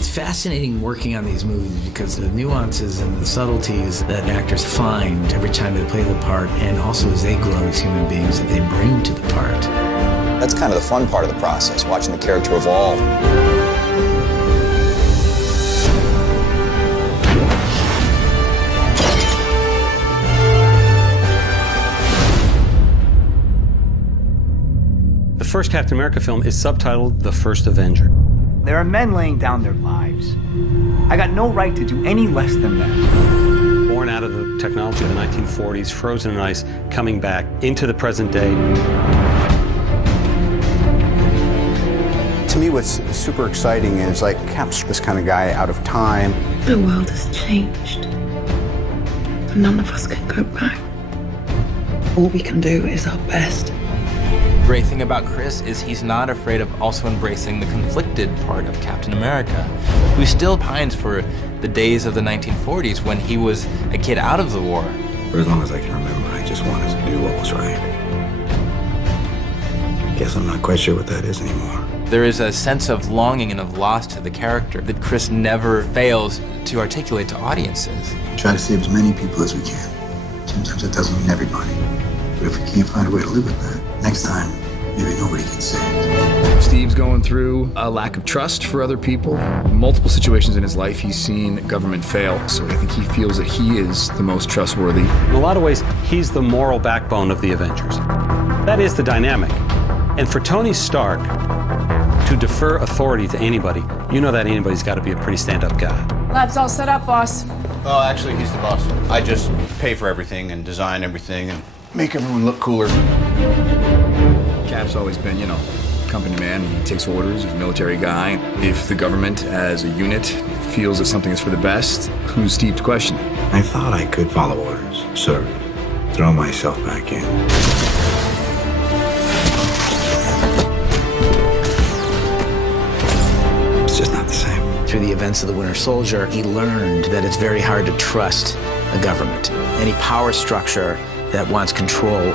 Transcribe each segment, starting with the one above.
It's fascinating working on these movies because the nuances and the subtleties that actors find every time they play the part, and also as they grow as human beings, that they bring to the part. That's kind of the fun part of the process, watching the character evolve. The first Captain America film is subtitled The First Avenger. There are men laying down their lives. I got no right to do any less than that. Born out of the technology of the 1940s, frozen in ice, coming back into the present day. To me, what's super exciting is like Cap's this kind of guy out of time. The world has changed. None of us can go back. All we can do is our best. The great thing about Chris is he's not afraid of also embracing the conflicted part of Captain America, who still pines for the days of the 1940s when he was a kid out of the war. For as long as I can remember, I just wanted to do what was right. Guess I'm not quite sure what that is anymore. There is a sense of longing and of loss to the character that Chris never fails to articulate to audiences. Try to save as many people as we can. Sometimes it doesn't mean everybody. But if we can't find a way to live with that, next time, maybe nobody gets saved. Steve's going through a lack of trust for other people. Multiple situations in his life, he's seen government fail. So I think he feels that he is the most trustworthy. In a lot of ways, he's the moral backbone of the Avengers. That is the dynamic. And for Tony Stark to defer authority to anybody, you know that anybody's got to be a pretty stand-up guy. Lab's all set up, boss. Oh, actually, he's the boss. I just pay for everything and design everything and make everyone look cooler. Cap's always been, company man. He takes orders, he's a military guy. If the government as a unit feels that something is for the best, who's Steve to question it? I thought I could follow orders, serve, throw myself back in. It's just not the same. Through the events of the Winter Soldier, he learned that it's very hard to trust a government, any power structure that wants control.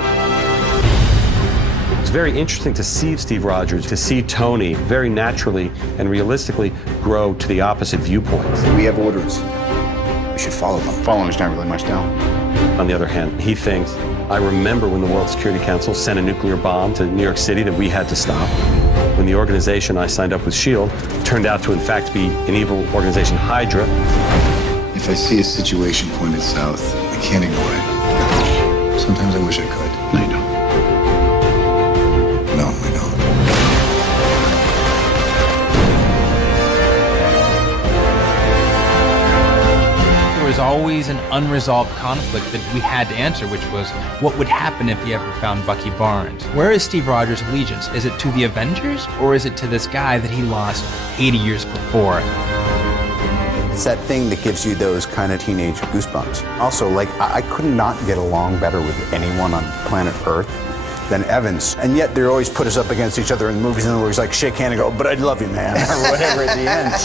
It's very interesting to see Steve Rogers, to see Tony very naturally and realistically grow to the opposite viewpoints. We have orders. We should follow them. Following's not really much down. On the other hand, he thinks, I remember when the World Security Council sent a nuclear bomb to New York City that we had to stop. When the organization I signed up with, S.H.I.E.L.D., turned out to in fact be an evil organization, Hydra. If I see a situation pointed south, I can't ignore it. Sometimes I wish I could. No, you don't. No, I don't. There was always an unresolved conflict that we had to answer, which was, what would happen if he ever found Bucky Barnes? Where is Steve Rogers' allegiance? Is it to the Avengers, or is it to this guy that he lost 80 years before? It's that thing that gives you those kind of teenage goosebumps. Also, I could not get along better with anyone on planet Earth than Evans. And yet they always put us up against each other in the movies, and we're like, shake hand and go, but I love you, man, or whatever at the end.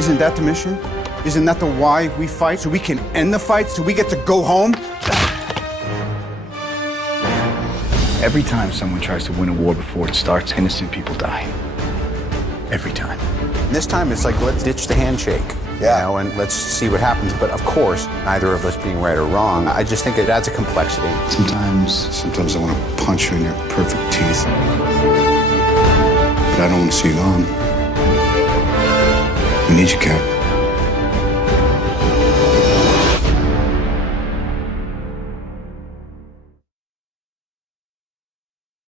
Isn't that the mission? Isn't that the why we fight? So we can end the fight, so we get to go home? Every time someone tries to win a war before it starts, innocent people die. Every time. And this time it's like, let's ditch the handshake. Yeah. And let's see what happens. But of course, neither of us being right or wrong, I just think it adds a complexity. Sometimes I want to punch you in your perfect teeth. But I don't want to see you gone. We need you, Cap.